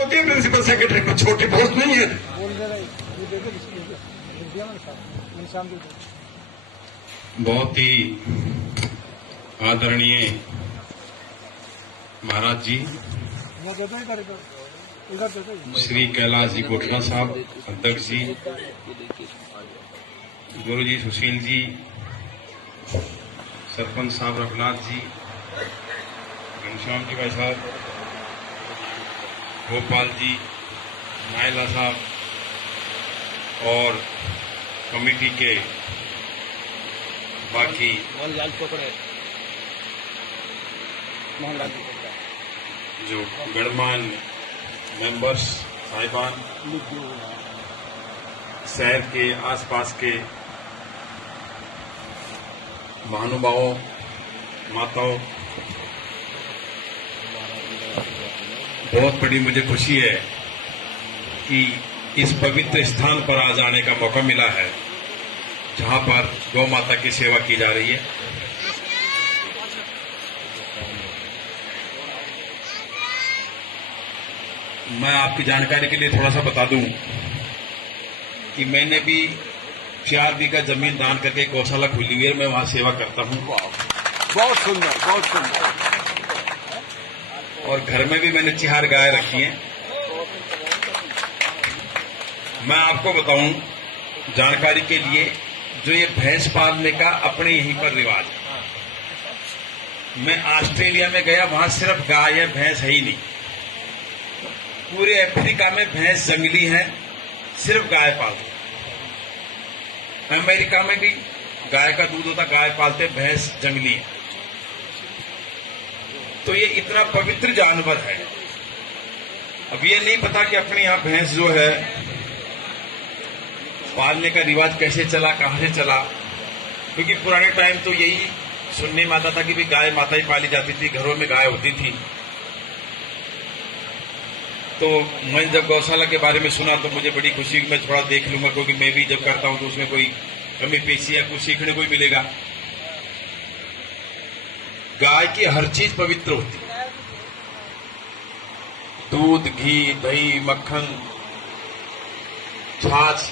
Principal secretary को छोटी post नहीं है। बहुत ही आदरणीय महाराज जी श्री कैलाश जी कोटला साहब, अध्यक्ष जी, गुरु जी सुशील जी, सरपंच साहब रघुनाथ जी, घनश्याम जी भाई साहब, गोपाल जी, नायला साहब और कमेटी के बाकी जो गणमान्य मेंबर्स साहिबान, शहर के आसपास के महानुभावों, माताओं, बहुत बड़ी मुझे खुशी है कि इस पवित्र स्थान पर आज आने का मौका मिला है जहां पर गौ माता की सेवा की जा रही है। मैं आपकी जानकारी के लिए थोड़ा सा बता दूं कि मैंने भी 4 बीघा जमीन दान करके गौशाला खुली हुई है, मैं वहां सेवा करता हूं। बहुत सुंदर, बहुत सुंदर। और घर में भी मैंने 4 गाय रखी हैं। मैं आपको बताऊं जानकारी के लिए, जो ये भैंस पालने का अपने यहीं पर रिवाज है। मैं ऑस्ट्रेलिया में गया, वहां सिर्फ गाय है, भैंस है ही नहीं। पूरे अफ्रीका में भैंस जंगली है, सिर्फ गाय पालते। अमेरिका में भी गाय का दूध होता, गाय पालते, भैंस जंगली है। तो ये इतना पवित्र जानवर है। अब ये नहीं पता कि अपने यहां भैंस जो है पालने का रिवाज कैसे चला, कहां से चला, क्योंकि पुराने टाइम तो यही सुनने में आता था कि भी गाय माता ही पाली जाती थी, घरों में गाय होती थी। तो मैं जब गौशाला के बारे में सुना तो मुझे बड़ी खुशी, मैं थोड़ा देख लूंगा, क्योंकि मैं भी जब करता हूं तो उसमें कोई कमी पेशी या कुछ सीखने को मिलेगा। गाय की हर चीज पवित्र होती है, दूध, घी, दही, मक्खन, छाछ।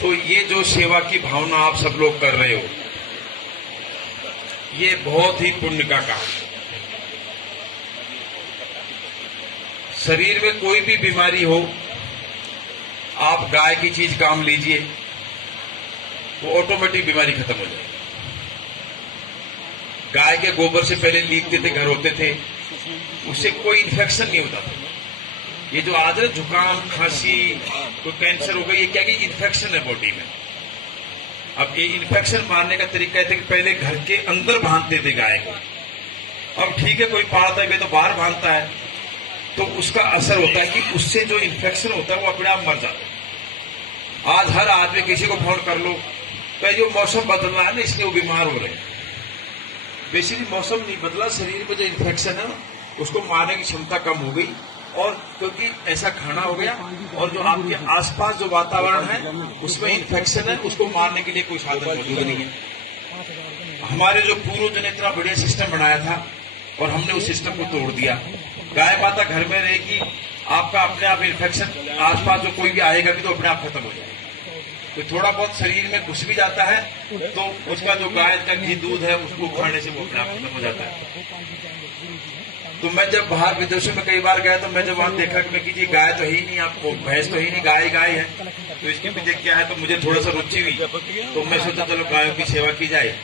तो ये जो सेवा की भावना आप सब लोग कर रहे हो, ये बहुत ही पुण्य का काम है। शरीर में कोई भी बीमारी हो, आप गाय की चीज काम लीजिए, वो ऑटोमेटिक बीमारी खत्म हो जाएगी। गाय के गोबर से पहले लीपते थे, घर होते थे, उससे कोई इन्फेक्शन नहीं होता था। ये जो आज जुकाम, खांसी, कोई कैंसर हो गई, ये क्या कि इन्फेक्शन है बॉडी में। अब ये इन्फेक्शन मारने का तरीका है कि पहले घर के अंदर बांधते थे गाय को। अब ठीक है, कोई पालता है तो बाहर बांधता है, तो उसका असर होता है कि उससे जो इन्फेक्शन होता है वो अपने आप मर जाता है। आज हर आदमी किसी को फोन कर लो, तो जो मौसम बदल रहा है ना, इसलिए वो बीमार हो रहे हैं। बेसिकली मौसम नहीं बदला, शरीर में जो इन्फेक्शन है उसको मारने की क्षमता कम हो गई, और क्योंकि ऐसा खाना हो गया, और जो आपके आसपास जो वातावरण है उसमें इन्फेक्शन है, उसको मारने के लिए कोई साधन मौजूद नहीं है। हमारे जो पूर्वजों ने इतना बढ़िया सिस्टम बनाया था और हमने उस सिस्टम को तोड़ दिया। गाय माता घर में रहेगी, आपका अपने आप इन्फेक्शन आसपास जो कोई भी आएगा भी तो अपने आप खत्म हो जाएगा। तो थोड़ा बहुत शरीर में घुस भी जाता है तो उसका जो गाय का घी, दूध है, उसको खाने से वो अपने आप खत्म हो जाता है। तो मैं जब बाहर विदेशों में कई बार गया तो मैं जब वहां देखा कि मैं कीजिए गाय तो ही नहीं, आपको भैंस तो ही नहीं, गाय गाय है, तो इसके पीछे क्या है, तो मुझे थोड़ा सा रुचि हुई। तो मैं सोचा चलो गायों की सेवा की जाए,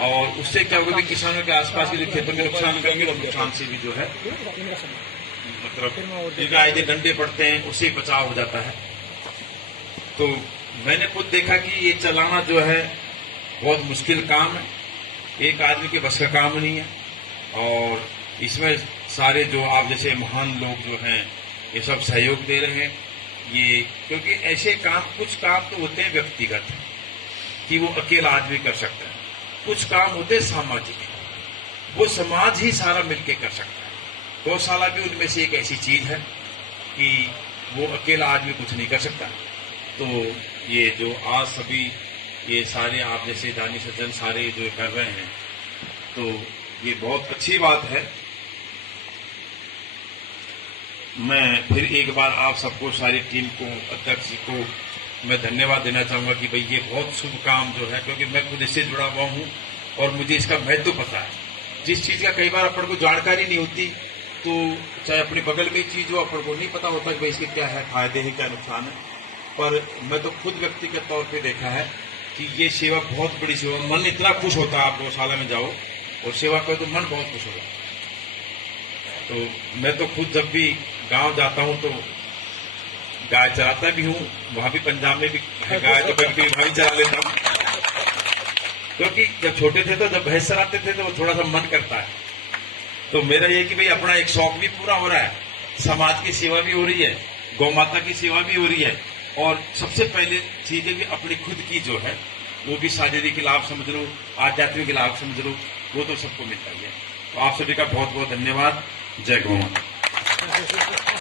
और उससे क्या होगा कि किसानों के आसपास के जो खेतों में नुकसान करेंगे, और नुकसान से भी जो है मतलब गाय के डंडे पड़ते हैं, उससे बचाव हो जाता है। तो मैंने खुद देखा कि ये चलाना जो है बहुत मुश्किल काम है, एक आदमी के बस का काम नहीं है। और इसमें सारे जो आप जैसे महान लोग जो हैं ये सब सहयोग दे रहे हैं। ये क्योंकि ऐसे काम, कुछ काम तो होते हैं व्यक्तिगत कि वो अकेला आदमी कर सकता है, कुछ काम होते हैं सामाजिक, वो समाज ही सारा मिलके कर सकता है। गौशाला भी उनमें से एक ऐसी चीज है कि वो अकेला आदमी कुछ नहीं कर सकता। तो ये जो आज सभी ये सारे आप जैसे दानी सज्जन सारे जो कर रहे हैं, तो ये बहुत अच्छी बात है मैं फिर एक बार आप सबको, सारी टीम को, अध्यक्ष जी को मैं धन्यवाद देना चाहूंगा कि भाई ये बहुत शुभ काम जो है, क्योंकि मैं खुद इससे जुड़ा हुआ हूं और मुझे इसका महत्व पता है। जिस चीज का कई बार अपन को जानकारी नहीं होती, तो चाहे अपने बगल में चीज हो, अपन को नहीं पता होता कि भाई इसके क्या है फायदे हैं, क्या नुकसान है। पर मैं तो खुद व्यक्तिगत तौर पे देखा है कि ये सेवा बहुत बड़ी सेवा, मन इतना खुश होता है। आप गौशाला में जाओ और सेवा करो तो मन बहुत खुश होता है। तो मैं तो खुद जब भी गांव जाता हूं तो गाय चराता भी हूं, वहां भी पंजाब में भी गाय तो कभी वहां भी चरा लेता हूं, क्योंकि जब छोटे थे तो जब भैंस चराते थे तो वो थोड़ा सा मन करता है। तो मेरा ये कि भाई अपना एक शौक भी पूरा हो रहा है, समाज की सेवा भी हो रही है, गौ माता की सेवा भी हो रही है, और सबसे पहले चीज है कि अपनी खुद की जो है वो भी शारीरिक लाभ समझ लो, आध्यात्मिक लाभ समझ लो, वो तो सबको मिलता ही है। तो आप सभी का बहुत बहुत धन्यवाद। जय गौ माता।